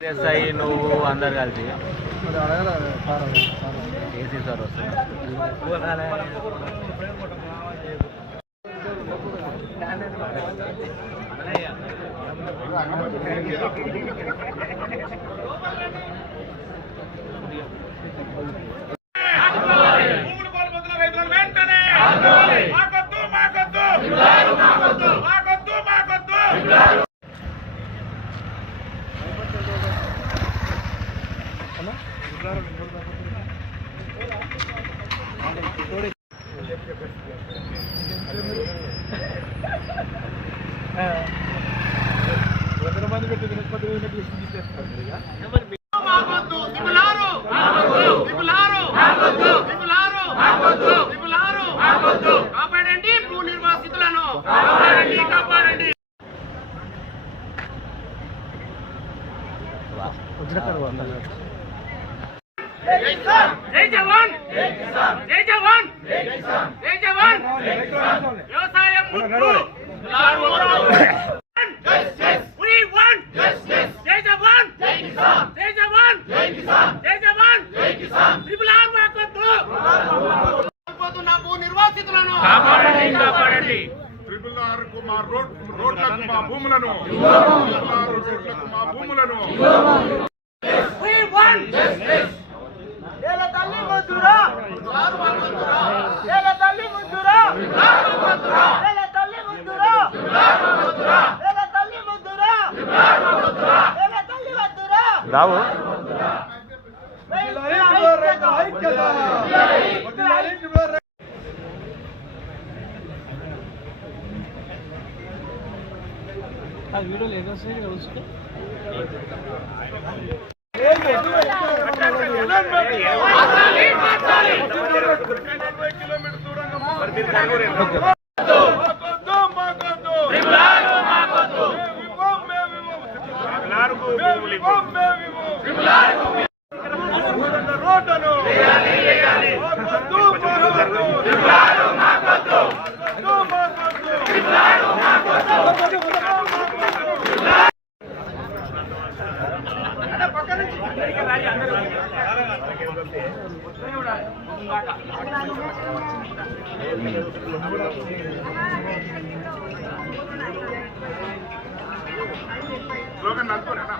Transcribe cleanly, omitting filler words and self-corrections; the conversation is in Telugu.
ఎస్ఐ నువ్వు అందరు కలిసి ఏసీ సార్ వస్తుంది కాపాడండి భూ నిర్వాసితులను కాపాడండి. జై జవాన్ జై జవాన్ జై జవాన్ వ్యవసాయం ముక్కు We want justice. Jai Jawan, Jai Kisan. Jai Jawan, Jai Kisan. Jai Jawan, Jai Kisan. Tribunal మాకొద్దు. పోతున్న భూ నిర్వాసితులను కాపాడండి. ట్రిబుల్ కు మా రోడ్లకు మా భూములను We want justice. ఏల తల్లి ముద్దురా ఏల తల్లి ముద్దురా ఏల తల్లి ముద్దురా ఏల తల్లి ముద్దురా ఏల తల్లి వద్దురా రావు వీడియో లేదు వస్తే స్లోగన్ అనుకోరేనా